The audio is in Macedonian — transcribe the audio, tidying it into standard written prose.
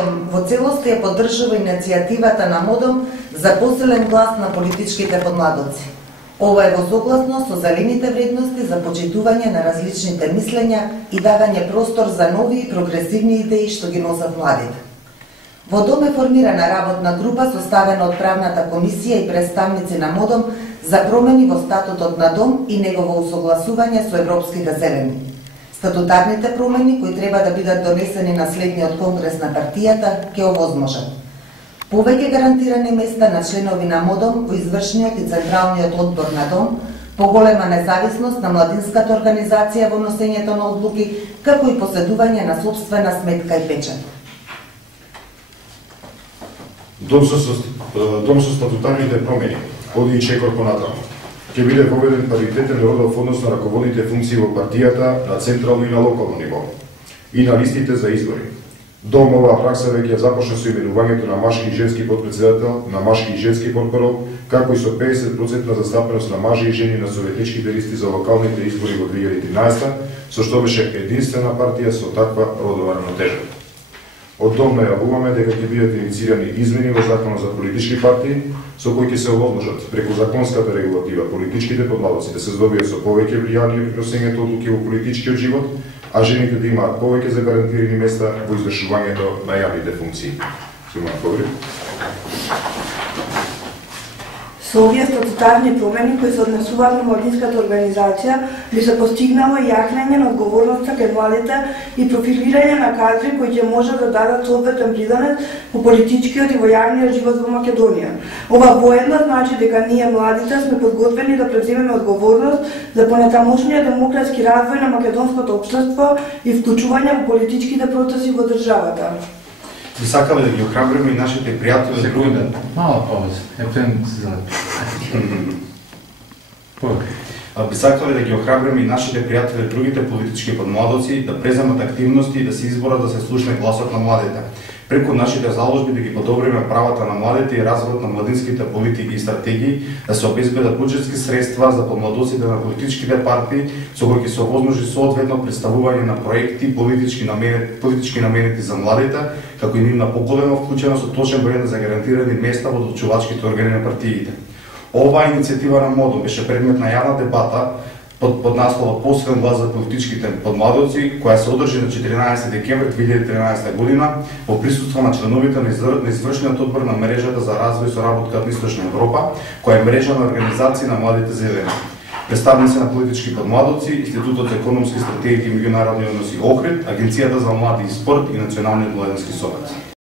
Во целост ја поддржува иницијативата на МОДОМ за посилен глас на политичките подмладоци. Ова е во согласност со зелените вредности за почитување на различните мислења и давање простор за нови и прогресивни идеи што ги носат младите. Во ДОМ е формирана работна група составена од правната комисија и представници на МОДОМ за промени во статутот на ДОМ и негово усогласување со европските зелени. Статутарните промени кои треба да бидат донесени на следниот конгрес на партијата ќе овозможат повеќе гарантирани места на членови на МОДОМ во извршниот и централниот одбор на ДОМ, поголема независност на младинската организација во носењето на одлуки, како и поседување на сопствена сметка и печат. Дом со статутарните промени оди и чекор понатаму. Ќе биде воведен паритетен родов однос на раководните функции во партијата на централно и на локално ниво и на листите за избори. Дом оваа пракса веќе започна со именувањето на машки и женски потпредседател, на машки и женски потпорол, како и со 50% на застапеност на мажи и жени на советничките листи за локалните избори во 2013, со што беше единствена партија со таква родова равнотежа. Од Дом најавуваме дека ќе бидат инициирани измени во Законот за политички партии, со кои ќе се овозможат преку законската регулатива политичките подмладоци да се здобијат со повеќе влијание при носењето одлуки во политичкиот живот, а жените да имаат повеќе загарантирани места во извршувањето на јавните функции. Со овие статутарни промени кои се однесуваат на младинската организација, би се постигнало јакнење на одговорноста кај младите и профилирање на кадри кои ќе може да дадат соодветен придонес во политичкиот и во јавниот живот во Македонија. Ова воедно значи дека ние младите сме подготвени да превземеме одговорност за понатамошниот демократски развој на македонското општество и вклучување во политичките процеси во државата. Би сакале да ги охрабриме и нашите пријатели и другите. Мала пауза. Би сакале да ги охрабриме и нашите пријатели и другите политички подмладоци да преземат активности и да се изборат да се слушне гласот на младите. Преку нашите заложби да ги подобриме правата на младите и развојот на младинските политики и стратегии, да се обезбедат буџетски средства за подмладоците на политичките партии, со кои ќе се овозможи соодветно представување на проекти политички наменети за младите, како и нивна поголема вклученост со точен број за гарантирани места во одлучувачките органи на партиите. Оваа иницијатива на МОДОМ беше предмет на јавна дебата под наслова "Посилен глас за политичките подмладоци", која се одржи на 14 декември 2013 година во присуство на членовите на извршниот одбор на мрежата за развој со работка од Источна Европа, која е мрежа на организации на младите зелени. Представници на политички подмладоци, Институтот за економски стратегии и меѓународни односи Охрид, Агенцијата за млади и спорт и Националниот младински совет.